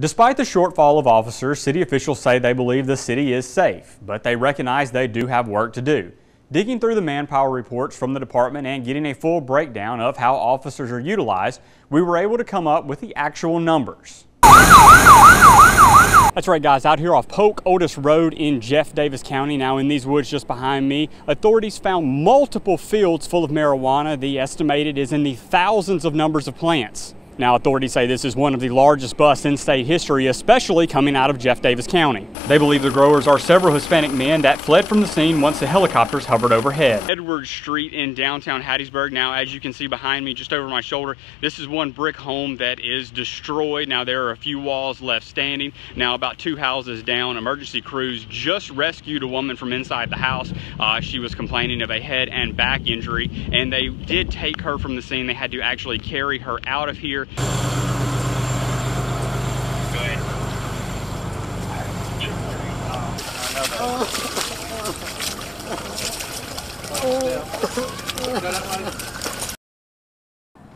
Despite the shortfall of officers, city officials say they believe the city is safe, but they recognize they do have work to do. Digging through the manpower reports from the department and getting a full breakdown of how officers are utilized, we were able to come up with the actual numbers. That's right, guys, out here off Polk Otis Road in Jeff Davis County. Now in these woods just behind me, authorities found multiple fields full of marijuana. The estimated is in the thousands of numbers of plants. Now, authorities say this is one of the largest busts in state history, especially coming out of Jeff Davis County. They believe the growers are several Hispanic men that fled from the scene once the helicopters hovered overhead. Edward Street in downtown Hattiesburg. Now, as you can see behind me, just over my shoulder, this is one brick home that is destroyed. Now, there are a few walls left standing. Now, about 2 houses down, emergency crews just rescued a woman from inside the house. She was complaining of a head and back injury, and they did take her from the scene. They had to actually carry her out of here. Go ahead.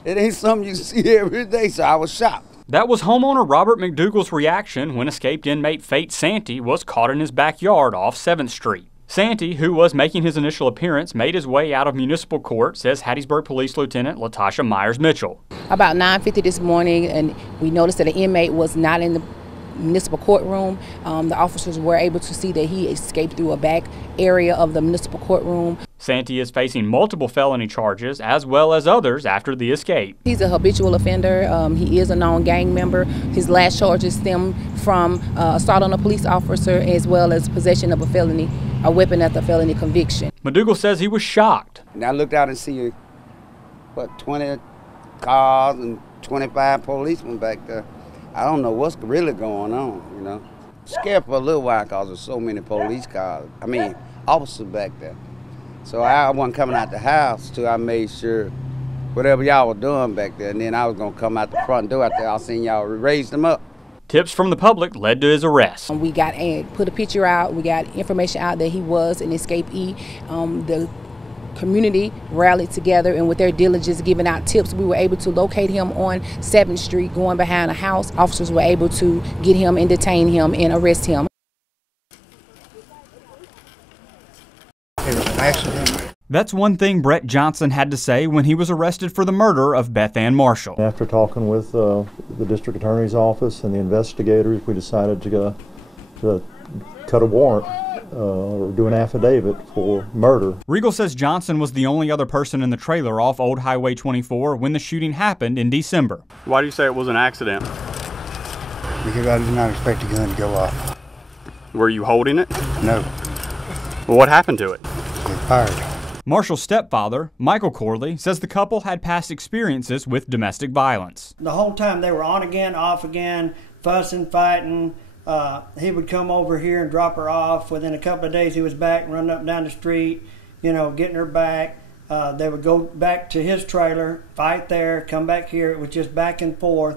It ain't something you see every day, so I was shocked. That was homeowner Robert McDougal's reaction when escaped inmate Fate Santee was caught in his backyard off 7th Street. Santee, who was making his initial appearance, made his way out of municipal court, says Hattiesburg Police Lieutenant Latasha Myers-Mitchell. About 9:50 this morning, and we noticed that an inmate was not in the municipal courtroom. The officers were able to see that he escaped through a back area of the municipal courtroom. Santee is facing multiple felony charges as well as others after the escape. He's a habitual offender. He is a known gang member. His last charges stem from assault on a police officer as well as possession of a weapon at the felony conviction. McDougal says he was shocked. And I looked out and see, 20 cars and 25 policemen back there. I don't know what's really going on, you know. Scared for a little while because there's so many police cars, officers back there. So I wasn't coming out the house till I made sure whatever y'all were doing back there, and then I was gonna come out the front door after I seen y'all raise them up. Tips from the public led to his arrest. We got put a picture out, we got information out that he was an escapee. The community rallied together, and with their diligence giving out tips, we were able to locate him on 7th Street going behind a house. Officers were able to get him and detain him and arrest him. It was an accident. That's one thing Brett Johnson had to say when he was arrested for the murder of Beth Ann Marshall. After talking with the district attorney's office and the investigators, we decided to cut a warrant or do an affidavit for murder. Regal says Johnson was the only other person in the trailer off Old Highway 24 when the shooting happened in December. Why do you say it was an accident? Because I did not expect the gun to go off. Were you holding it? No. Well, what happened to it? It fired. Marshall's stepfather, Michael Corley, says the couple had past experiences with domestic violence. The whole time they were on again, off again, fussing, fighting. He would come over here and drop her off. Within a couple of days, he was back, running up and down the street, getting her back. They would go back to his trailer, fight there, come back here. It was just back and forth.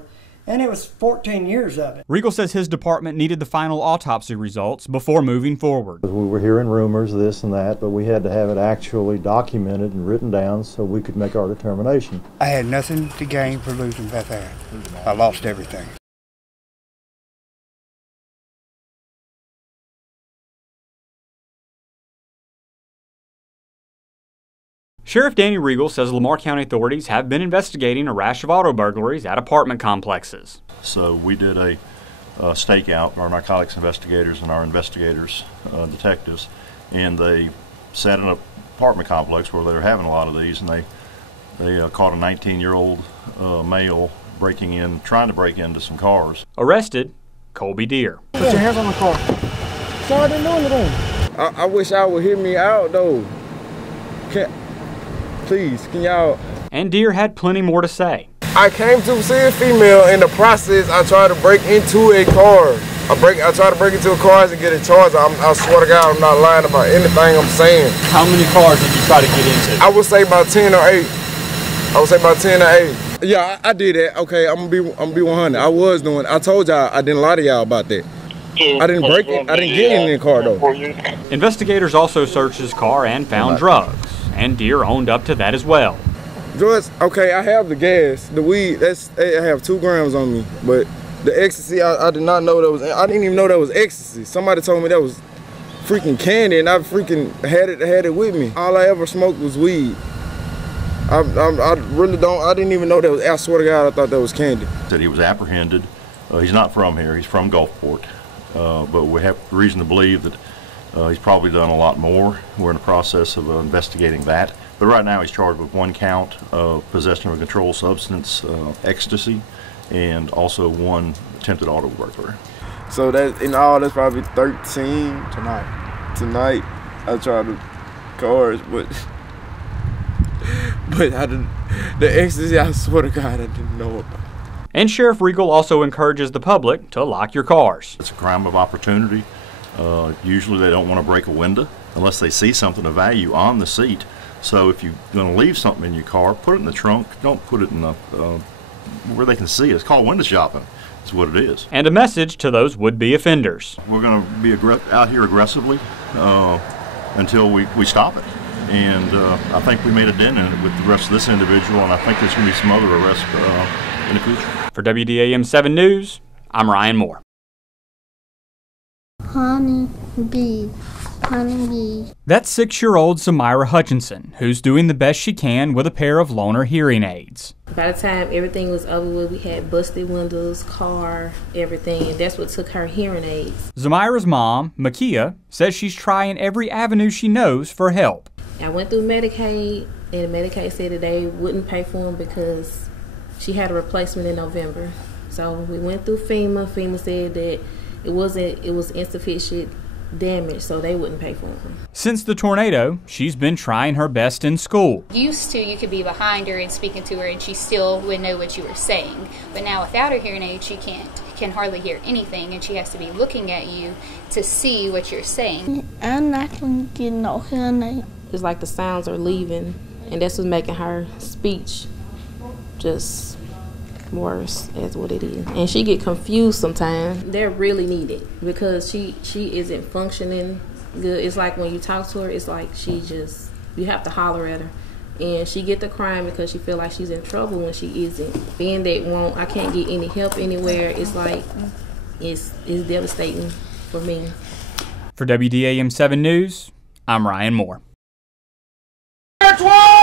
And it was 14 years of it. Regal says his department needed the final autopsy results before moving forward. We were hearing rumors, this and that, but we had to have it actually documented and written down so we could make our determination. I had nothing to gain for losing Beth Ann. I lost everything. Sheriff Danny Regal says Lamar County authorities have been investigating a rash of auto burglaries at apartment complexes. So we did a stakeout, our narcotics investigators and our investigators, detectives, and they sat in an apartment complex where they were having a lot of these, and they caught a 19-year-old male trying to break into some cars. Arrested, Colby Deer. Put your hands on the car. Sorry, I didn't know anything. I wish y'all would hear me out, though. Please, can y'all? And Deer had plenty more to say. I came to see a female. In the process, I tried to break into a car. I tried to break into a car and get a charge. I swear to God, I'm not lying about anything I'm saying. How many cars did you try to get into? I would say about 10 or 8. Yeah, I did that. Okay, I'm gonna be 100. I was doing. I told y'all I didn't lie to y'all about that. I didn't break it. I didn't get in the car though. Investigators also searched his car and found drugs. And Deer owned up to that as well. Drugs, okay, I have the gas, the weed, I have 2 grams on me, but The ecstasy, I did not know that was, I didn't even know that was ecstasy. Somebody told me that was freaking candy, and I freaking had it with me. All I ever smoked was weed. I really don't, I didn't even know that was, I swear to God, I thought that was candy. Said he was apprehended. He's not from here, he's from Gulfport. But we have reason to believe that he's probably done a lot more. We're in the process of investigating that. But right now he's charged with 1 count of possession of a controlled substance, ecstasy, and also 1 attempted auto burglary. So that in all, that's probably 13 tonight. I tried to cars, but I didn't. The ecstasy, I swear to God, I didn't know about. And Sheriff Regal also encourages the public to lock your cars. It's a crime of opportunity. Usually they don't want to break a window unless they see something of value on the seat. So if you're going to leave something in your car, put it in the trunk. Don't put it in the where they can see it. It's called window shopping. That's what it is. And a message to those would-be offenders. We're going to be out here aggressively until we stop it. And I think we made a dent in it with the rest of this individual, and I think there's going to be some other arrests in the future. For WDAM 7 News, I'm Ryan Moore. Honey bee. That's 6-year-old Zamira Hutchinson, who's doing the best she can with a pair of loaner hearing aids. By the time everything was over with, we had busted windows, car, everything, and that's what took her hearing aids. Zamira's mom, Makia, says she's trying every avenue she knows for help. I went through Medicaid, and Medicaid said that they wouldn't pay for them because she had a replacement in November. So we went through FEMA. FEMA said that it was insufficient damage, so they wouldn't pay for them. Since the tornado, she's been trying her best in school. Used to, you could be behind her and speaking to her and she still would know what you were saying. But now without her hearing aid, she can hardly hear anything, and she has to be looking at you to see what you're saying. I'm not going to get no hearing aid. It's like the sounds are leaving, and that's what's making her speech just worse, as what it is. And she get confused sometimes. They're really needed because she isn't functioning good. It's like when you talk to her, it's like you have to holler at her. And she get to crying because she feel like she's in trouble when she isn't. Being that I can't get any help anywhere, it's like, it's devastating for me. For WDAM 7 News, I'm Ryan Moore. That's why!